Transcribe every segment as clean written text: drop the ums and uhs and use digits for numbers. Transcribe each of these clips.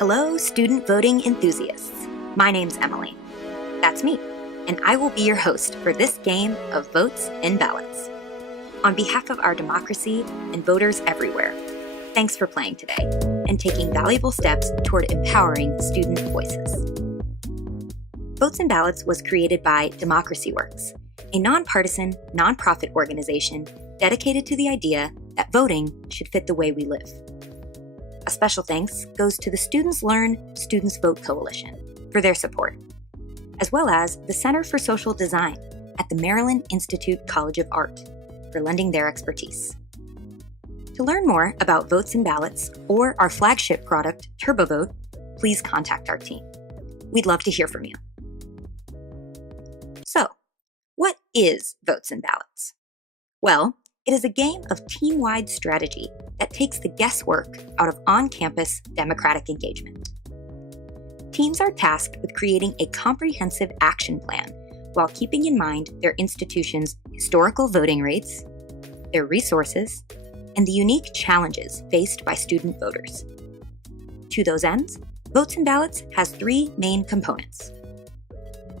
Hello, student voting enthusiasts. My name's Emily. That's me, and I will be your host for this game of Votes and Ballots. On behalf of our democracy and voters everywhere, thanks for playing today and taking valuable steps toward empowering student voices. Votes and Ballots was created by Democracy Works, a nonpartisan, nonprofit organization dedicated to the idea that voting should fit the way we live. A special thanks goes to the Students Learn, Students Vote Coalition for their support, as well as the Center for Social Design at the Maryland Institute College of Art for lending their expertise. To learn more about Votes and Ballots or our flagship product, TurboVote, please contact our team. We'd love to hear from you. So, what is Votes and Ballots? Well, it is a game of team-wide strategy that takes the guesswork out of on-campus democratic engagement. Teams are tasked with creating a comprehensive action plan while keeping in mind their institution's historical voting rates, their resources, and the unique challenges faced by student voters. To those ends, Votes and Ballots has three main components: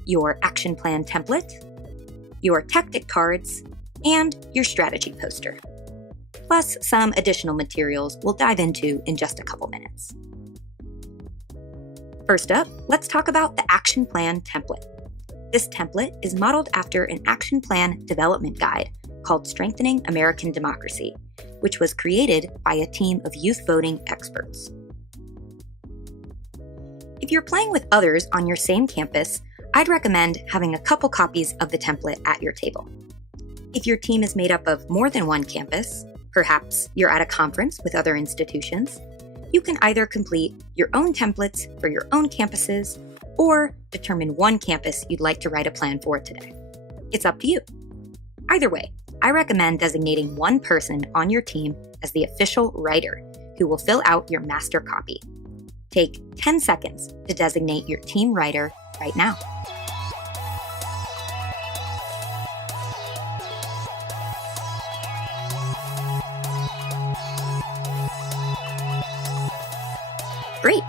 your action plan template, your tactic cards, and your strategy poster, plus some additional materials we'll dive into in just a couple minutes. First up, let's talk about the action plan template. This template is modeled after an action plan development guide called Strengthening American Democracy, which was created by a team of youth voting experts. If you're playing with others on your same campus, I'd recommend having a couple copies of the template at your table. If your team is made up of more than one campus, perhaps you're at a conference with other institutions, you can either complete your own templates for your own campuses or determine one campus you'd like to write a plan for today. It's up to you. Either way, I recommend designating one person on your team as the official writer who will fill out your master copy. Take 10 seconds to designate your team writer right now. Great!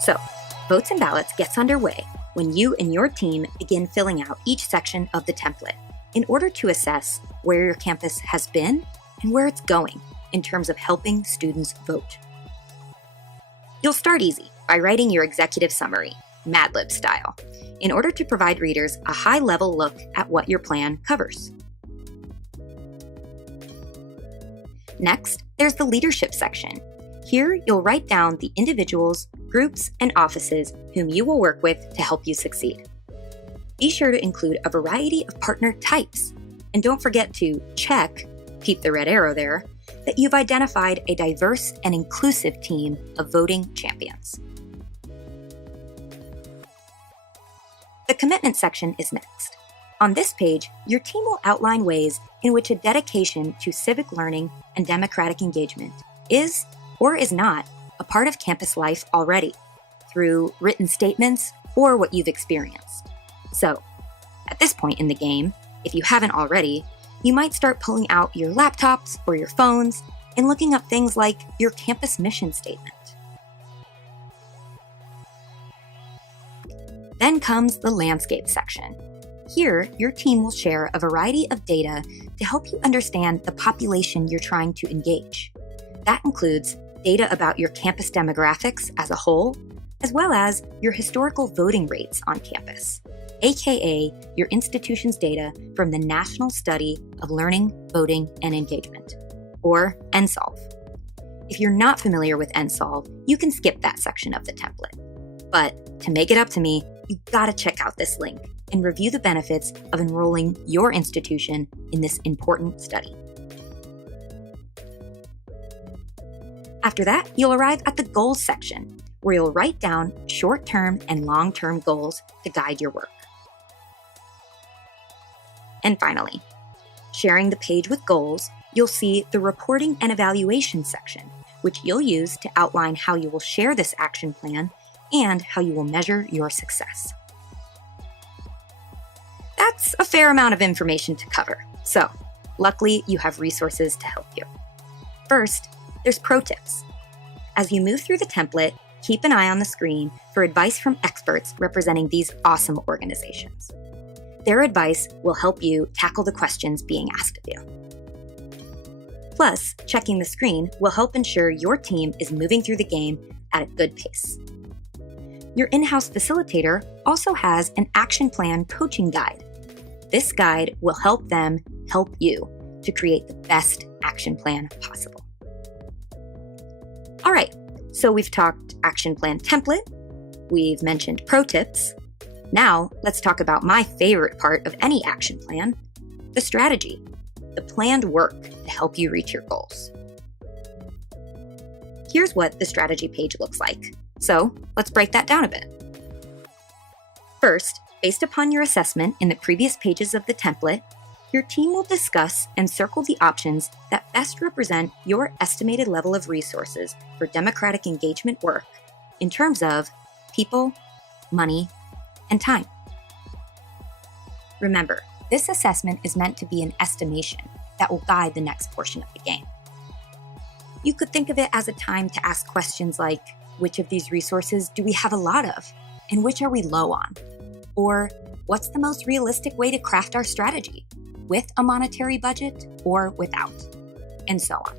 So, Votes and Ballots gets underway when you and your team begin filling out each section of the template in order to assess where your campus has been and where it's going in terms of helping students vote. You'll start easy by writing your executive summary, Mad Lib style, in order to provide readers a high-level look at what your plan covers. Next, there's the leadership section. Here, you'll write down the individuals, groups, and offices whom you will work with to help you succeed. Be sure to include a variety of partner types, and don't forget to check, peep the red arrow there, that you've identified a diverse and inclusive team of voting champions. The commitment section is next. On this page, your team will outline ways in which a dedication to civic learning and democratic engagement is or is not a part of campus life already, through written statements or what you've experienced. So, at this point in the game, if you haven't already, you might start pulling out your laptops or your phones and looking up things like your campus mission statement. Then comes the landscape section. Here, your team will share a variety of data to help you understand the population you're trying to engage. That includes data about your campus demographics as a whole, as well as your historical voting rates on campus, aka your institution's data from the National Study of Learning, Voting, and Engagement, or NSOLV. If you're not familiar with NSOLV, you can skip that section of the template. But to make it up to me, you've got to check out this link and review the benefits of enrolling your institution in this important study. After that, you'll arrive at the goals section, where you'll write down short-term and long-term goals to guide your work. And finally, sharing the page with goals, you'll see the reporting and evaluation section, which you'll use to outline how you will share this action plan and how you will measure your success. That's a fair amount of information to cover, so luckily you have resources to help you. First, there's pro tips. As you move through the template, Keep an eye on the screen for advice from experts representing these awesome organizations. Their advice will help you tackle the questions being asked of you. Plus, checking the screen will help ensure your team is moving through the game at a good pace. Your in-house facilitator also has an action plan coaching guide. This guide will help them help you to create the best action plan possible. All right, so we've talked action plan template, we've mentioned pro tips. Now let's talk about my favorite part of any action plan, the strategy, the planned work to help you reach your goals. Here's what the strategy page looks like. So let's break that down a bit. First, based upon your assessment in the previous pages of the template, your team will discuss and circle the options that best represent your estimated level of resources for democratic engagement work in terms of people, money, and time. Remember, this assessment is meant to be an estimation that will guide the next portion of the game. You could think of it as a time to ask questions like, which of these resources do we have a lot of, and which are we low on? Or, what's the most realistic way to craft our strategy, with a monetary budget or without, and so on.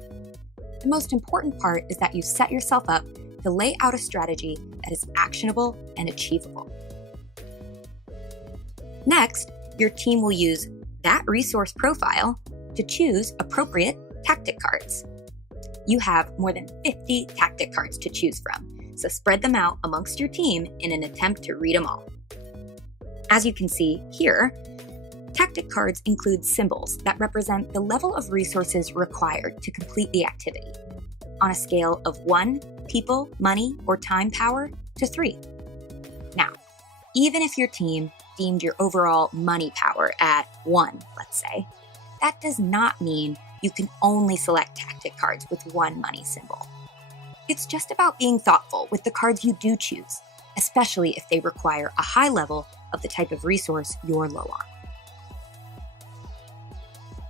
The most important part is that you set yourself up to lay out a strategy that is actionable and achievable. Next, your team will use that resource profile to choose appropriate tactic cards. You have more than 50 tactic cards to choose from, so spread them out amongst your team in an attempt to read them all. As you can see here, tactic cards include symbols that represent the level of resources required to complete the activity, on a scale of 1, people, money, or time power, to 3. Now, even if your team deemed your overall money power at 1, let's say, that does not mean you can only select tactic cards with 1 money symbol. It's just about being thoughtful with the cards you do choose, especially if they require a high level of the type of resource you're low on.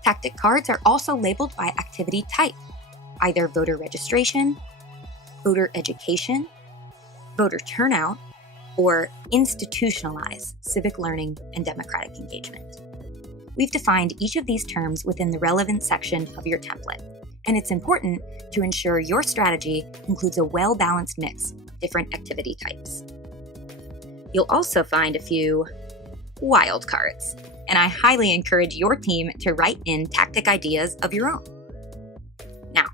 Tactic cards are also labeled by activity type, either voter registration, voter education, voter turnout, or institutionalized civic learning and democratic engagement. We've defined each of these terms within the relevant section of your template, and it's important to ensure your strategy includes a well-balanced mix of different activity types. You'll also find a few wild cards, and I highly encourage your team to write in tactic ideas of your own. Now,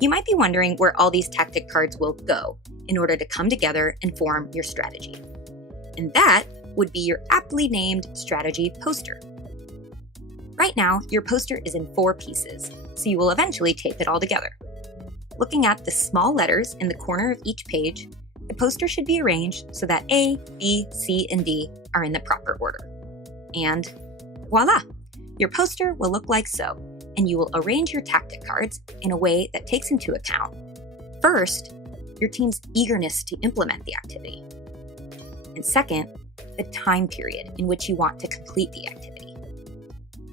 you might be wondering where all these tactic cards will go in order to come together and form your strategy. And that would be your aptly named strategy poster. Right now, your poster is in 4 pieces, so you will eventually tape it all together. Looking at the small letters in the corner of each page, the poster should be arranged so that A, B, C, and D are in the proper order. And voila! Your poster will look like so, and you will arrange your tactic cards in a way that takes into account, first, your team's eagerness to implement the activity, and second, the time period in which you want to complete the activity.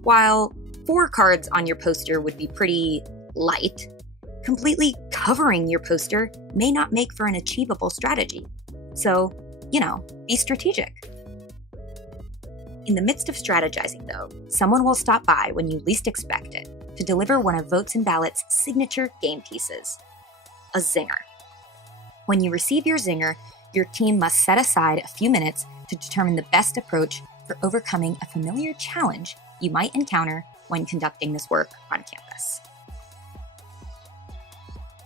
While 4 cards on your poster would be pretty light, completely covering your poster may not make for an achievable strategy. So, be strategic. In the midst of strategizing, though, someone will stop by when you least expect it to deliver one of Votes and Ballots' signature game pieces, a zinger. When you receive your zinger, your team must set aside a few minutes to determine the best approach for overcoming a familiar challenge you might encounter when conducting this work on campus.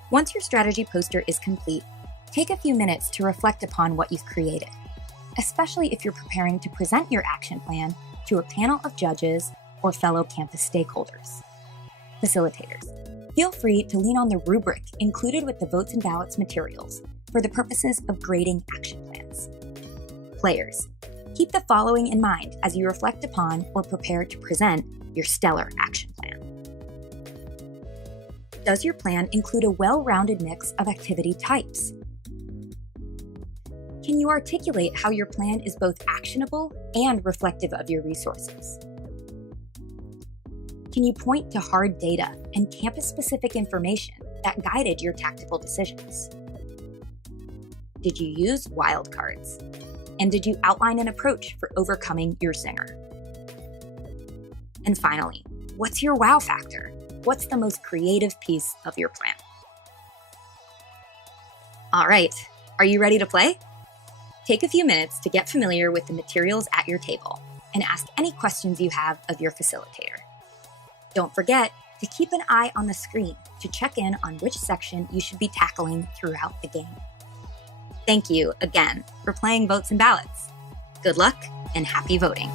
Once your strategy poster is complete, take a few minutes to reflect upon what you've created, especially if you're preparing to present your action plan to a panel of judges or fellow campus stakeholders. Facilitators, feel free to lean on the rubric included with the Votes and Ballots materials for the purposes of grading action plans. Players, keep the following in mind as you reflect upon or prepare to present your stellar action plan. Does your plan include a well-rounded mix of activity types? Can you articulate how your plan is both actionable and reflective of your resources? Can you point to hard data and campus-specific information that guided your tactical decisions? did you use wildcards? And did you outline an approach for overcoming your zinger? And finally, what's your wow factor? What's the most creative piece of your plan? All right, are you ready to play? Take a few minutes to get familiar with the materials at your table and ask any questions you have of your facilitator. Don't forget to keep an eye on the screen to check in on which section you should be tackling throughout the game. Thank you again for playing Votes and Ballots. Good luck and happy voting.